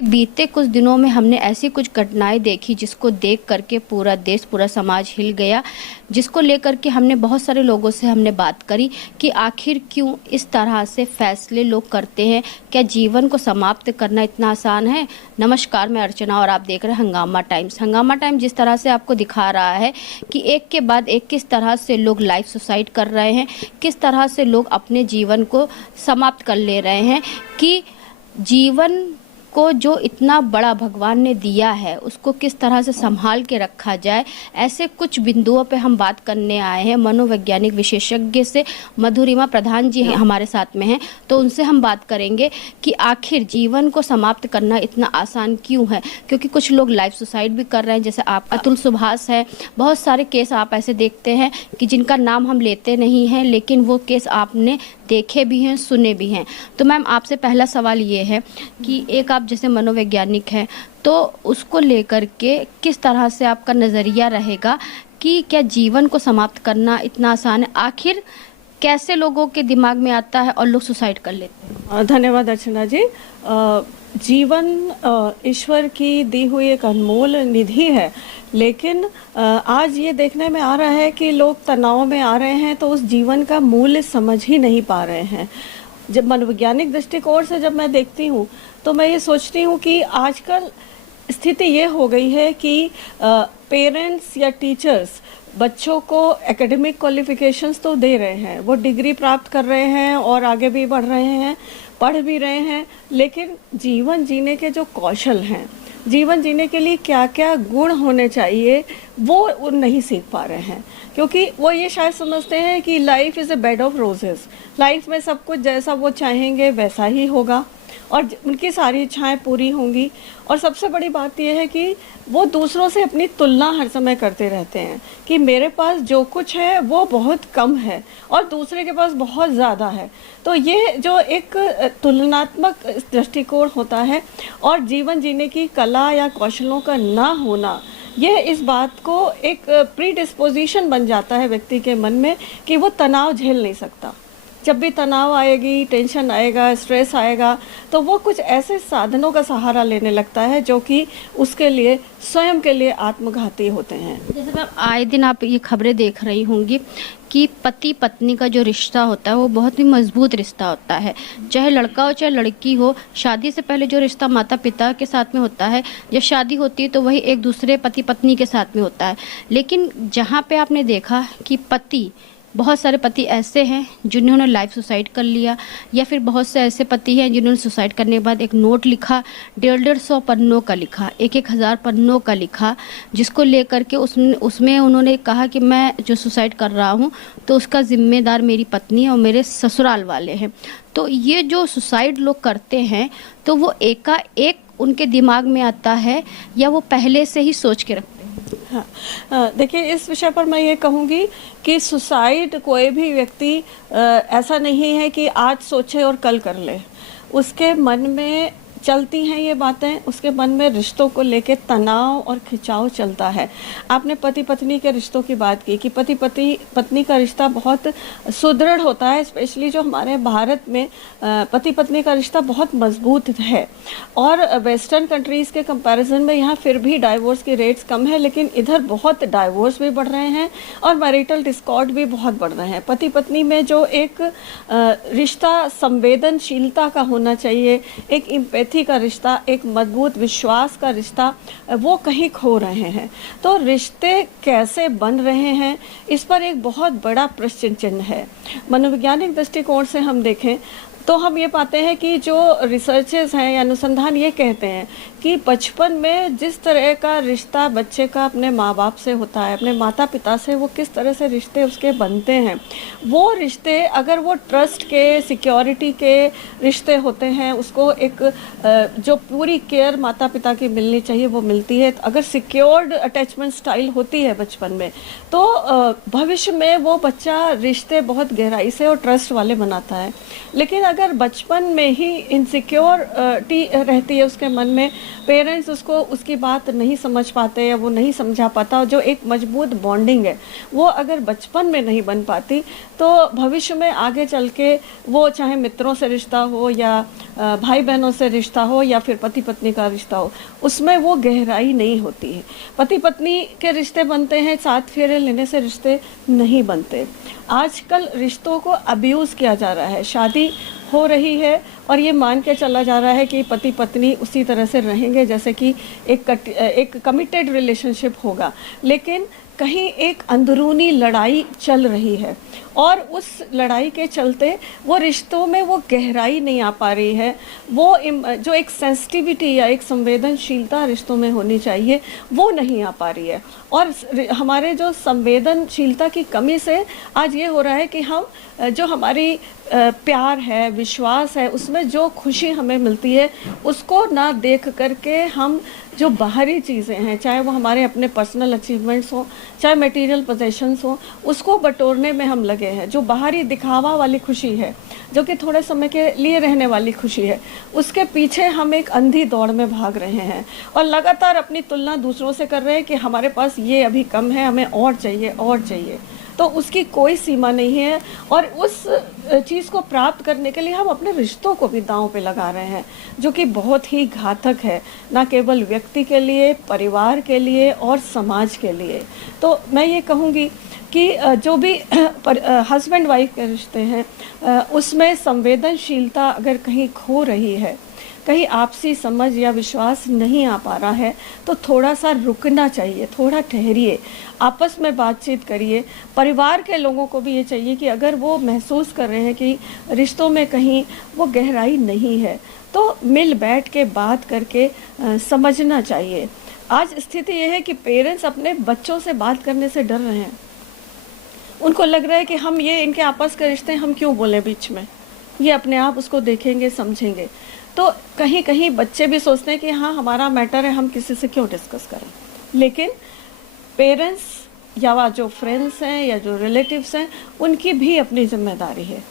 बीते कुछ दिनों में हमने ऐसी कुछ घटनाएं देखी जिसको देख करके पूरा देश, पूरा समाज हिल गया, जिसको लेकर के हमने बहुत सारे लोगों से हमने बात करी कि आखिर क्यों इस तरह से फैसले लोग करते हैं। क्या जीवन को समाप्त करना इतना आसान है? नमस्कार, मैं अर्चना और आप देख रहे हैं हंगामा टाइम्स। हंगामा टाइम जिस तरह से आपको दिखा रहा है कि एक के बाद एक किस तरह से लोग लाइफ सुसाइड कर रहे हैं, किस तरह से लोग अपने जीवन को समाप्त कर ले रहे हैं, कि जीवन को जो इतना बड़ा भगवान ने दिया है उसको किस तरह से संभाल के रखा जाए। ऐसे कुछ बिंदुओं पे हम बात करने आए हैं। मनोवैज्ञानिक विशेषज्ञ से मधुरिमा प्रधान जी हमारे साथ में हैं, तो उनसे हम बात करेंगे कि आखिर जीवन को समाप्त करना इतना आसान क्यों है। क्योंकि कुछ लोग लाइफ सुसाइड भी कर रहे हैं, जैसे आप अतुल सुभाष है। बहुत सारे केस आप ऐसे देखते हैं कि जिनका नाम हम लेते नहीं हैं, लेकिन वो केस आपने देखे भी हैं, सुने भी हैं। तो मैम, आपसे पहला सवाल ये है कि एक आप जैसे मनोवैज्ञानिक हैं, तो उसको लेकर के किस तरह से आपका नज़रिया रहेगा कि क्या जीवन को समाप्त करना इतना आसान है? आखिर कैसे लोगों के दिमाग में आता है और लोग सुसाइड कर लेते हैं? धन्यवाद अर्चना जी। जीवन ईश्वर की दी हुई एक अनमोल निधि है, लेकिन आज ये देखने में आ रहा है कि लोग तनाव में आ रहे हैं तो उस जीवन का मूल्य समझ ही नहीं पा रहे हैं। जब मनोवैज्ञानिक दृष्टिकोण से जब मैं देखती हूँ तो मैं ये सोचती हूँ कि आजकल स्थिति ये हो गई है कि पेरेंट्स या टीचर्स बच्चों को एकेडमिक क्वालिफिकेशंस तो दे रहे हैं, वो डिग्री प्राप्त कर रहे हैं और आगे भी बढ़ रहे हैं, पढ़ भी रहे हैं, लेकिन जीवन जीने के जो कौशल हैं, जीवन जीने के लिए क्या क्या गुण होने चाहिए, वो नहीं सीख पा रहे हैं। क्योंकि वो ये शायद समझते हैं कि life is a bed of roses, life में सब कुछ जैसा वो चाहेंगे वैसा ही होगा और उनकी सारी इच्छाएं पूरी होंगी। और सबसे बड़ी बात यह है कि वो दूसरों से अपनी तुलना हर समय करते रहते हैं कि मेरे पास जो कुछ है वो बहुत कम है और दूसरे के पास बहुत ज़्यादा है। तो ये जो एक तुलनात्मक दृष्टिकोण होता है और जीवन जीने की कला या कौशलों का ना होना, ये इस बात को एक प्री डिस्पोजिशन बन जाता है व्यक्ति के मन में कि वो तनाव झेल नहीं सकता। जब भी तनाव आएगी, टेंशन आएगा, स्ट्रेस आएगा, तो वो कुछ ऐसे साधनों का सहारा लेने लगता है जो कि उसके लिए स्वयं के लिए आत्मघाती होते हैं। जैसे मैम, आए दिन आप ये खबरें देख रही होंगी कि पति पत्नी का जो रिश्ता होता है वो बहुत ही मजबूत रिश्ता होता है, चाहे लड़का हो चाहे लड़की हो। शादी से पहले जो रिश्ता माता पिता के साथ में होता है, जब शादी होती है तो वही एक दूसरे पति पत्नी के साथ में होता है। लेकिन जहाँ पे आपने देखा कि बहुत सारे पति ऐसे हैं जिन्होंने लाइफ सुसाइड कर लिया, या फिर बहुत से ऐसे पति हैं जिन्होंने सुसाइड करने के बाद एक नोट लिखा, 150 पन्नों का लिखा, 1,000 पन्नों का लिखा, जिसको लेकर के उसमें उन्होंने कहा कि मैं जो सुसाइड कर रहा हूँ तो उसका जिम्मेदार मेरी पत्नी और मेरे ससुराल वाले हैं। तो ये जो सुसाइड लोग करते हैं तो वो एकाएक उनके दिमाग में आता है या वो पहले से ही सोच के रखते हैं? हाँ, देखिए, इस विषय पर मैं ये कहूँगी कि सुसाइड कोई भी व्यक्ति ऐसा नहीं है कि आज सोचे और कल कर ले। उसके मन में चलती हैं ये बातें, उसके मन में रिश्तों को लेके तनाव और खिंचाव चलता है। आपने पति पत्नी के रिश्तों की बात की कि पति पत्नी का रिश्ता बहुत सुदृढ़ होता है, स्पेशली जो हमारे भारत में पति पत्नी का रिश्ता बहुत मजबूत है। और वेस्टर्न कंट्रीज़ के कंपैरिजन में यहाँ फिर भी डाइवोर्स की रेट्स कम है, लेकिन इधर बहुत डाइवोर्स भी बढ़ रहे हैं और मैरिटल डिस्कॉर्ड भी बहुत बढ़ रहे हैं। पति पत्नी में जो एक रिश्ता संवेदनशीलता का होना चाहिए, एक इम्पैथी का रिश्ता, एक मजबूत विश्वास का रिश्ता, वो कहीं खो रहे हैं। तो रिश्ते कैसे बन रहे हैं, इस पर एक बहुत बड़ा प्रश्न चिन्ह है। मनोवैज्ञानिक दृष्टिकोण से हम देखें तो हम ये पाते हैं कि जो रिसर्चेस हैं या अनुसंधान ये कहते हैं कि बचपन में जिस तरह का रिश्ता बच्चे का अपने माँ बाप से होता है, अपने माता पिता से, वो किस तरह से रिश्ते उसके बनते हैं, वो रिश्ते अगर वो ट्रस्ट के, सिक्योरिटी के रिश्ते होते हैं, उसको एक जो पूरी केयर माता पिता की मिलनी चाहिए वो मिलती है, अगर सिक्योर्ड अटैचमेंट स्टाइल होती है बचपन में, तो भविष्य में वो बच्चा रिश्ते बहुत गहराई से और ट्रस्ट वाले बनाता है। लेकिन अगर बचपन में ही इनसिक्योरिटी रहती है उसके मन में, पेरेंट्स उसको उसकी बात नहीं समझ पाते या वो नहीं समझा पाता, जो एक मजबूत बॉन्डिंग है वो अगर बचपन में नहीं बन पाती तो भविष्य में आगे चल के वो चाहे मित्रों से रिश्ता हो या भाई बहनों से रिश्ता हो या फिर पति पत्नी का रिश्ता हो, उसमें वो गहराई नहीं होती है। पति पत्नी के रिश्ते बनते हैं, साथ फेरे लेने से रिश्ते नहीं बनते। आजकल रिश्तों को अब्यूज़ किया जा रहा है, शादी हो रही है और ये मान के चला जा रहा है कि पति पत्नी उसी तरह से रहेंगे जैसे कि एक कमिटेड रिलेशनशिप होगा, लेकिन कहीं एक अंदरूनी लड़ाई चल रही है और उस लड़ाई के चलते वो रिश्तों में वो गहराई नहीं आ पा रही है। वो जो एक सेंसिटिविटी या एक संवेदनशीलता रिश्तों में होनी चाहिए वो नहीं आ पा रही है। और हमारे जो संवेदनशीलता की कमी से आज ये हो रहा है कि हम जो हमारी प्यार है, विश्वास है, उसमें जो खुशी हमें मिलती है उसको ना देख करके हम जो बाहरी चीज़ें हैं, चाहे वो हमारे अपने पर्सनल अचीवमेंट्स हो, चाहे मटेरियल पोजेशंस हो, उसको बटोरने में हम लगे हैं। जो बाहरी दिखावा वाली खुशी है, जो कि थोड़े समय के लिए रहने वाली खुशी है, उसके पीछे हम एक अंधी दौड़ में भाग रहे हैं और लगातार अपनी तुलना दूसरों से कर रहे हैं कि हमारे पास ये अभी कम है, हमें और चाहिए और चाहिए। तो उसकी कोई सीमा नहीं है और उस चीज़ को प्राप्त करने के लिए हम अपने रिश्तों को भी दांव पे लगा रहे हैं, जो कि बहुत ही घातक है, ना केवल व्यक्ति के लिए, परिवार के लिए और समाज के लिए। तो मैं ये कहूँगी कि जो भी हस्बैंड वाइफ के रिश्ते हैं उसमें संवेदनशीलता अगर कहीं खो रही है, कहीं आपसी समझ या विश्वास नहीं आ पा रहा है, तो थोड़ा सा रुकना चाहिए, थोड़ा ठहरिए, आपस में बातचीत करिए। परिवार के लोगों को भी ये चाहिए कि अगर वो महसूस कर रहे हैं कि रिश्तों में कहीं वो गहराई नहीं है, तो मिल बैठ के बात करके समझना चाहिए। आज स्थिति ये है कि पेरेंट्स अपने बच्चों से बात करने से डर रहे हैं। उनको लग रहा है कि हम ये इनके आपस के रिश्ते हम क्यों बोलें बीच में, ये अपने आप उसको देखेंगे, समझेंगे। तो कहीं कहीं बच्चे भी सोचते हैं कि हाँ हमारा मैटर है, हम किसी से क्यों डिस्कस करें। लेकिन पेरेंट्स या जो फ्रेंड्स हैं या जो रिलेटिव्स हैं, उनकी भी अपनी जिम्मेदारी है,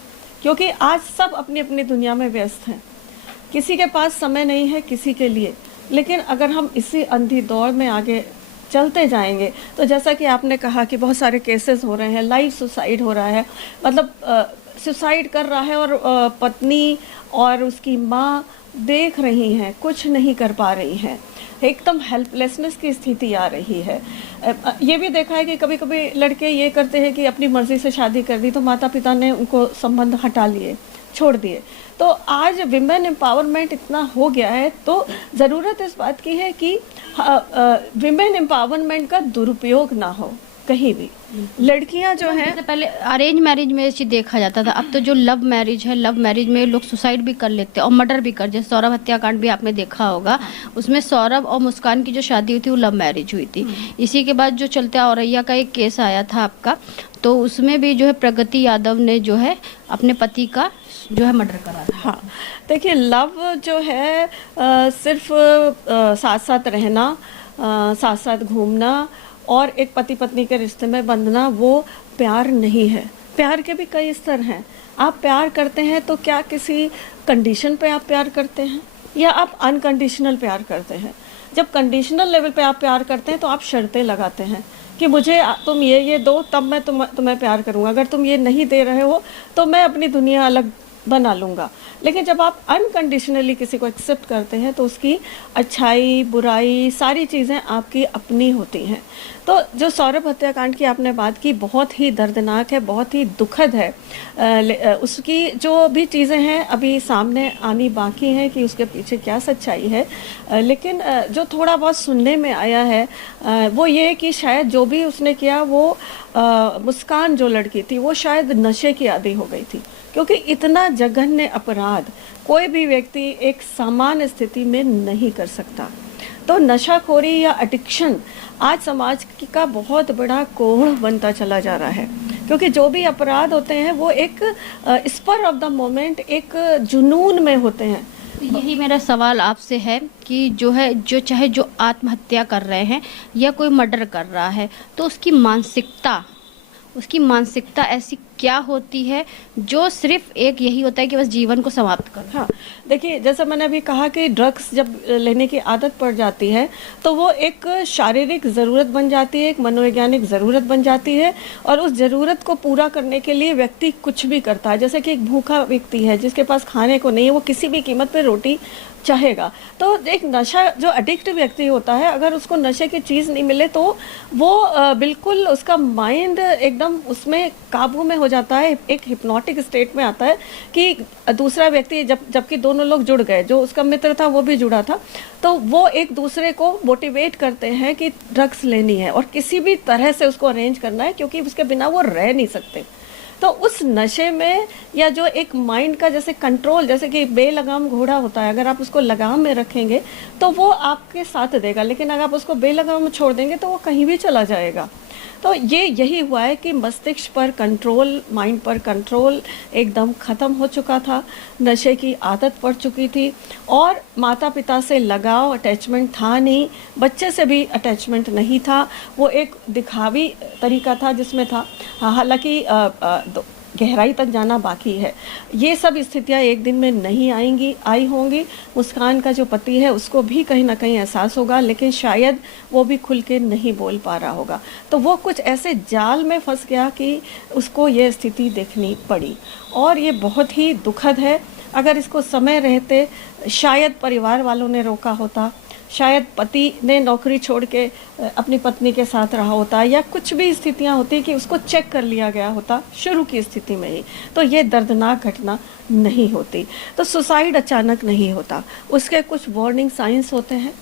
क्योंकि आज सब अपनी अपनी दुनिया में व्यस्त हैं, किसी के पास समय नहीं है किसी के लिए। लेकिन अगर हम इसी अंधी दौड़ में आगे चलते जाएंगे तो जैसा कि आपने कहा कि बहुत सारे केसेस हो रहे हैं, लाइव सुसाइड हो रहा है, मतलब सुसाइड कर रहा है और पत्नी और उसकी माँ देख रही हैं, कुछ नहीं कर पा रही हैं, एकदम हेल्पलेसनेस की स्थिति आ रही है। ये भी देखा है कि कभी कभी लड़के ये करते हैं कि अपनी मर्जी से शादी कर दी तो माता पिता ने उनको संबंध हटा लिए, छोड़ दिए। तो आज विमेन एम्पावरमेंट इतना हो गया है, तो ज़रूरत इस बात की है कि विमेन एम्पावरमेंट का दुरुपयोग ना हो कहीं भी। लड़कियां जो हैं, पहले अरेंज मैरिज में ये चीज़ देखा जाता था, अब तो जो लव मैरिज है, लव मैरिज में लोग सुसाइड भी कर लेते हैं और मर्डर भी कर, जैसे सौरभ हत्याकांड भी आपने देखा होगा। उसमें सौरभ और मुस्कान की जो शादी हुई थी वो लव मैरिज हुई थी। इसी के बाद जो चलते औरैया का एक केस आया था आपका, तो उसमें भी जो है प्रगति यादव ने जो है अपने पति का जो है मर्डर करा था। हाँ, देखिए लव जो है सिर्फ साथ साथ रहना, साथ साथ घूमना और एक पति पत्नी के रिश्ते में बंधना, वो प्यार नहीं है। प्यार के भी कई स्तर हैं। आप प्यार करते हैं तो क्या किसी कंडीशन पे आप प्यार करते हैं या आप अनकंडीशनल प्यार करते हैं? जब कंडीशनल लेवल पे आप प्यार करते हैं तो आप शर्तें लगाते हैं कि मुझे तुम ये दो तब मैं तुम्हें प्यार करूँगा, अगर तुम ये नहीं दे रहे हो तो मैं अपनी दुनिया अलग बना लूँगा। लेकिन जब आप अनकंडीशनली किसी को एक्सेप्ट करते हैं तो उसकी अच्छाई बुराई सारी चीज़ें आपकी अपनी होती हैं। तो जो सौरभ हत्याकांड की आपने बात की, बहुत ही दर्दनाक है, बहुत ही दुखद है। उसकी जो भी चीज़ें हैं अभी सामने आनी बाकी हैं कि उसके पीछे क्या सच्चाई है। लेकिन जो थोड़ा बहुत सुनने में आया है वो ये कि शायद जो भी उसने किया वो मुस्कान जो लड़की थी वो शायद नशे की आदी हो गई थी, क्योंकि इतना जघन्य अपराध कोई भी व्यक्ति एक सामान्य स्थिति में नहीं कर सकता। तो नशाखोरी या एडिक्शन आज समाज का बहुत बड़ा कोढ़ बनता चला जा रहा है, क्योंकि जो भी अपराध होते हैं वो एक स्पर ऑफ द मोमेंट, एक जुनून में होते हैं। यही मेरा सवाल आपसे है कि जो चाहे जो आत्महत्या कर रहे हैं या कोई मर्डर कर रहा है, तो उसकी मानसिकता ऐसी क्या होती है जो सिर्फ एक यही होता है कि बस जीवन को समाप्त कर। हाँ, देखिए जैसा मैंने अभी कहा कि ड्रग्स जब लेने की आदत पड़ जाती है तो वो एक शारीरिक ज़रूरत बन जाती है, एक मनोवैज्ञानिक ज़रूरत बन जाती है, और उस ज़रूरत को पूरा करने के लिए व्यक्ति कुछ भी करता है। जैसे कि एक भूखा व्यक्ति है जिसके पास खाने को नहीं है, वो किसी भी कीमत पे रोटी चाहेगा। तो एक नशा, जो एडिक्ट व्यक्ति होता है, अगर उसको नशे की चीज़ नहीं मिले तो वो बिल्कुल उसका माइंड एकदम उसमें काबू में हो जाता है, एक हिप्नोटिक स्टेट में आता है कि दूसरा व्यक्ति जबकि दोनों लोग जुड़ गए, जो उसका मित्र था वो भी जुड़ा था, तो वो एक दूसरे को मोटिवेट करते हैं कि ड्रग्स लेनी है और किसी भी तरह से उसको अरेंज करना है, क्योंकि उसके बिना वो रह नहीं सकते। तो उस नशे में, या जो एक माइंड का जैसे कंट्रोल, जैसे कि बेलगाम घोड़ा होता है, अगर आप उसको लगाम में रखेंगे तो वो आपके साथ देगा, लेकिन अगर आप उसको बेलगाम में छोड़ देंगे तो वो कहीं भी चला जाएगा। तो यही हुआ है कि मस्तिष्क पर कंट्रोल, माइंड पर कंट्रोल एकदम ख़त्म हो चुका था, नशे की आदत पड़ चुकी थी, और माता पिता से लगाव, अटैचमेंट था नहीं, बच्चे से भी अटैचमेंट नहीं था, वो एक दिखावी तरीका था जिसमें था। हालांकि गहराई तक जाना बाकी है। ये सब स्थितियाँ एक दिन में नहीं आई होंगी। मुस्कान का जो पति है उसको भी कहीं ना कहीं एहसास होगा, लेकिन शायद वो भी खुल के नहीं बोल पा रहा होगा। तो वो कुछ ऐसे जाल में फंस गया कि उसको ये स्थिति देखनी पड़ी, और ये बहुत ही दुखद है। अगर इसको समय रहते शायद परिवार वालों ने रोका होता, शायद पति ने नौकरी छोड़ के अपनी पत्नी के साथ रहा होता, या कुछ भी स्थितियां होती कि उसको चेक कर लिया गया होता शुरू की स्थिति में ही, तो ये दर्दनाक घटना नहीं होती। तो सुसाइड अचानक नहीं होता, उसके कुछ वार्निंग साइंस होते हैं,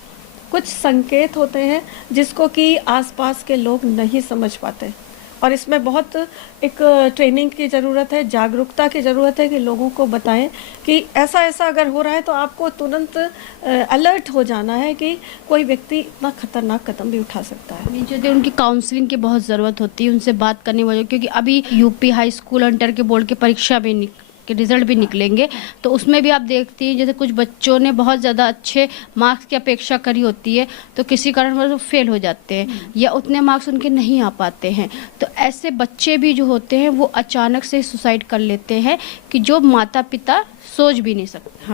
कुछ संकेत होते हैं जिसको कि आसपास के लोग नहीं समझ पाते, और इसमें बहुत एक ट्रेनिंग की ज़रूरत है, जागरूकता की ज़रूरत है कि लोगों को बताएं कि ऐसा ऐसा अगर हो रहा है तो आपको तुरंत अलर्ट हो जाना है कि कोई व्यक्ति इतना खतरनाक कदम भी उठा सकता है। जो उनकी काउंसलिंग की बहुत ज़रूरत होती है, उनसे बात करने वाले, क्योंकि अभी यूपी हाई स्कूल इंटर के बोर्ड की परीक्षा भी के रिजल्ट भी निकलेंगे, तो उसमें भी आप देखती हैं जैसे कुछ बच्चों ने बहुत ज़्यादा अच्छे मार्क्स की अपेक्षा करी होती है, तो किसी कारणवश वो फेल हो जाते हैं या उतने मार्क्स उनके नहीं आ पाते हैं। तो ऐसे बच्चे भी जो होते हैं वो अचानक से सुसाइड कर लेते हैं कि जो माता पिता सोच भी नहीं सकते।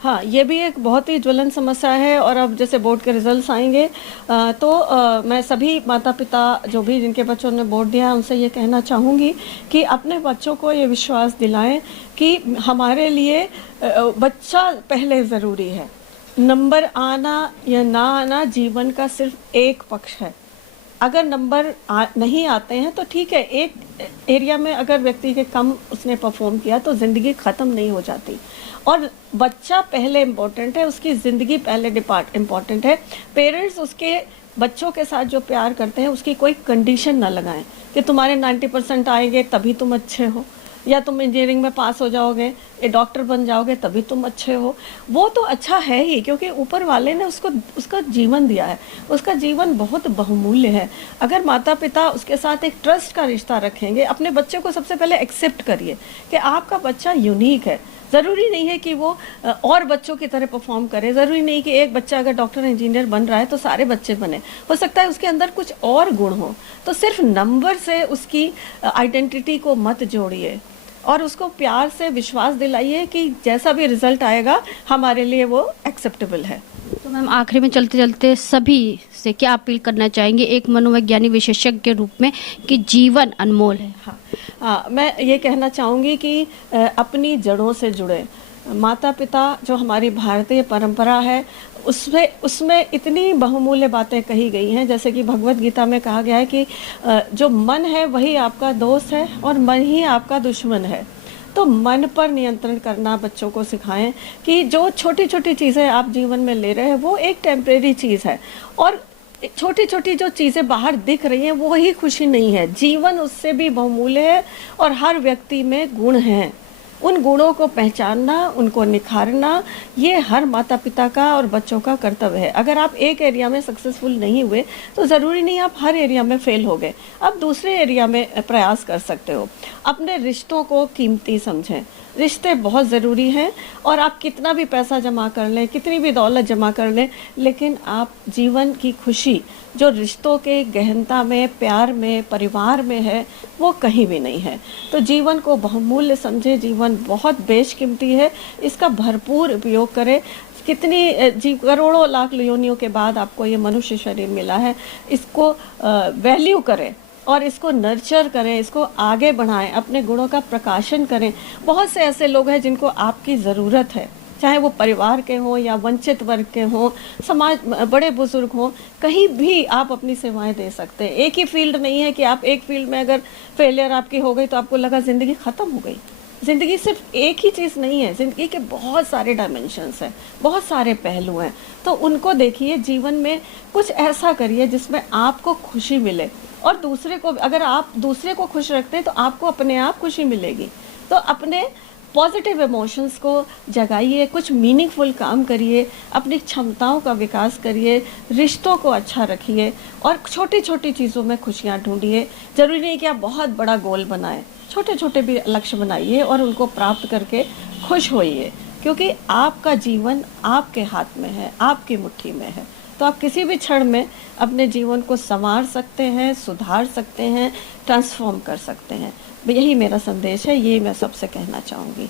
हाँ, ये भी एक बहुत ही ज्वलन समस्या है। और अब जैसे बोर्ड के रिजल्ट्स आएंगे तो मैं सभी माता पिता जो भी जिनके बच्चों ने बोर्ड दिया है उनसे ये कहना चाहूँगी कि अपने बच्चों को ये विश्वास दिलाएं कि हमारे लिए बच्चा पहले ज़रूरी है। नंबर आना या ना आना जीवन का सिर्फ एक पक्ष है। अगर नंबर नहीं आते हैं तो ठीक है, एक एरिया में अगर व्यक्ति के कम उसने परफॉर्म किया तो ज़िंदगी ख़त्म नहीं हो जाती। और बच्चा पहले इम्पोर्टेंट है, उसकी ज़िंदगी पहले इम्पोर्टेंट है। पेरेंट्स उसके बच्चों के साथ जो प्यार करते हैं उसकी कोई कंडीशन ना लगाएं कि तुम्हारे 90% आएंगे तभी तुम अच्छे हो, या तुम इंजीनियरिंग में पास हो जाओगे, ये डॉक्टर बन जाओगे तभी तुम अच्छे हो। वो तो अच्छा है ही, क्योंकि ऊपर वाले ने उसका जीवन दिया है, उसका जीवन बहुत बहुमूल्य है। अगर माता पिता उसके साथ एक ट्रस्ट का रिश्ता रखेंगे, अपने बच्चे को सबसे पहले एक्सेप्ट करिए कि आपका बच्चा यूनिक है। ज़रूरी नहीं है कि वो और बच्चों की तरह परफॉर्म करे, ज़रूरी नहीं कि एक बच्चा अगर डॉक्टर इंजीनियर बन रहा है तो सारे बच्चे बने, हो सकता है उसके अंदर कुछ और गुण हो। तो सिर्फ नंबर से उसकी आइडेंटिटी को मत जोड़िए, और उसको प्यार से विश्वास दिलाइए कि जैसा भी रिजल्ट आएगा हमारे लिए वो एक्सेप्टेबल है। तो मैम आखिरी में चलते चलते सभी से क्या अपील करना चाहेंगे एक मनोवैज्ञानिक विशेषज्ञ के रूप में कि जीवन अनमोल है? हाँ, मैं ये कहना चाहूँगी कि अपनी जड़ों से जुड़े। माता पिता जो हमारी भारतीय परंपरा है उसमें इतनी बहुमूल्य बातें कही गई हैं, जैसे कि भगवत गीता में कहा गया है कि जो मन है वही आपका दोस्त है और मन ही आपका दुश्मन है। तो मन पर नियंत्रण करना बच्चों को सिखाएं कि जो छोटी छोटी चीज़ें आप जीवन में ले रहे हैं वो एक टेम्परेरी चीज़ है, और छोटी छोटी जो चीज़ें बाहर दिख रही हैं वो ही खुशी नहीं है। जीवन उससे भी बहुमूल्य है, और हर व्यक्ति में गुण हैं। उन गुणों को पहचानना, उनको निखारना, ये हर माता पिता का और बच्चों का कर्तव्य है। अगर आप एक एरिया में सक्सेसफुल नहीं हुए तो ज़रूरी नहीं आप हर एरिया में फेल हो गए, आप दूसरे एरिया में प्रयास कर सकते हो। अपने रिश्तों को कीमती समझें। रिश्ते बहुत ज़रूरी हैं, और आप कितना भी पैसा जमा कर लें, कितनी भी दौलत जमा कर लें, लेकिन आप जीवन की खुशी जो रिश्तों के गहनता में, प्यार में, परिवार में है, वो कहीं भी नहीं है। तो जीवन को बहुमूल्य समझे, जीवन बहुत बेशकीमती है, इसका भरपूर उपयोग करें। कितनी करोड़ों लाख योनियों के बाद आपको ये मनुष्य शरीर मिला है, इसको वैल्यू करें और इसको नर्चर करें, इसको आगे बढ़ाएं, अपने गुणों का प्रकाशन करें। बहुत से ऐसे लोग हैं जिनको आपकी ज़रूरत है, चाहे वो परिवार के हों या वंचित वर्ग के हों, समाज बड़े बुजुर्ग हों, कहीं भी आप अपनी सेवाएं दे सकते हैं। एक ही फील्ड नहीं है कि आप एक फील्ड में अगर फेलियर आपकी हो गई तो आपको लगा ज़िंदगी ख़त्म हो गई। ज़िंदगी सिर्फ एक ही चीज़ नहीं है, ज़िंदगी के बहुत सारे डायमेंशंस हैं, बहुत सारे पहलू हैं। तो उनको देखिए, जीवन में कुछ ऐसा करिए जिसमें आपको खुशी मिले, और दूसरे को, अगर आप दूसरे को खुश रखते हैं तो आपको अपने आप खुशी मिलेगी। तो अपने पॉजिटिव इमोशंस को जगाइए, कुछ मीनिंगफुल काम करिए, अपनी क्षमताओं का विकास करिए, रिश्तों को अच्छा रखिए, और छोटी छोटी चीज़ों में खुशियाँ ढूंढिए। ज़रूरी नहीं कि आप बहुत बड़ा गोल बनाएं, छोटे छोटे भी लक्ष्य बनाइए और उनको प्राप्त करके खुश होइए, क्योंकि आपका जीवन आपके हाथ में है, आपकी मुट्ठी में है। तो आप किसी भी क्षण में अपने जीवन को संवार सकते हैं, सुधार सकते हैं, ट्रांसफॉर्म कर सकते हैं। यही मेरा संदेश है, ये मैं सबसे कहना चाहूँगी।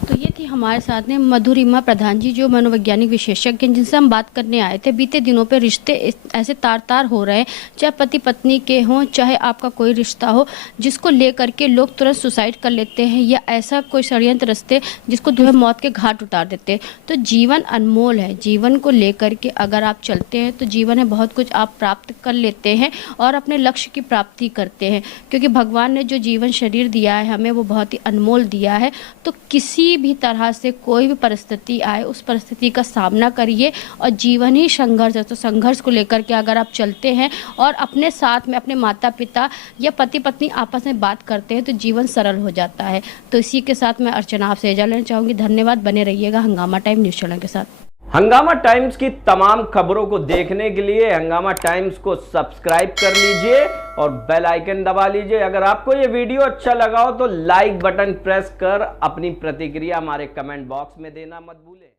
तो ये थी हमारे साथ में मधुरिमा प्रधान जी, जो मनोवैज्ञानिक विशेषज्ञ हैं, जिनसे हम बात करने आए थे। बीते दिनों पे रिश्ते ऐसे तार तार हो रहे हैं, चाहे पति पत्नी के हों, चाहे आपका कोई रिश्ता हो, जिसको लेकर के लोग तुरंत सुसाइड कर लेते हैं, या ऐसा कोई षड्यंत्र रचते जिसको जो है मौत के घाट उतार देते हैं। तो जीवन अनमोल है, जीवन को लेकर के अगर आप चलते हैं तो जीवन है बहुत कुछ आप प्राप्त कर लेते हैं और अपने लक्ष्य की प्राप्ति करते हैं, क्योंकि भगवान ने जो जीवन शरीर दिया है हमें, वो बहुत ही अनमोल दिया है। तो किसी भी तरह से कोई भी परिस्थिति आए, उस परिस्थिति का सामना करिए, और जीवन ही संघर्ष है। तो संघर्ष को लेकर के अगर आप चलते हैं और अपने साथ में अपने माता पिता या पति पत्नी आपस में बात करते हैं तो जीवन सरल हो जाता है। तो इसी के साथ मैं अर्चना आपसे इजाज़त लेना चाहूँगी। धन्यवाद, बने रहिएगा हंगामा टाइम न्यूज़ चैनल के साथ। हंगामा टाइम्स की तमाम खबरों को देखने के लिए हंगामा टाइम्स को सब्सक्राइब कर लीजिए और बेल आइकन दबा लीजिए। अगर आपको ये वीडियो अच्छा लगा हो तो लाइक बटन प्रेस कर अपनी प्रतिक्रिया हमारे कमेंट बॉक्स में देना मत भूलें।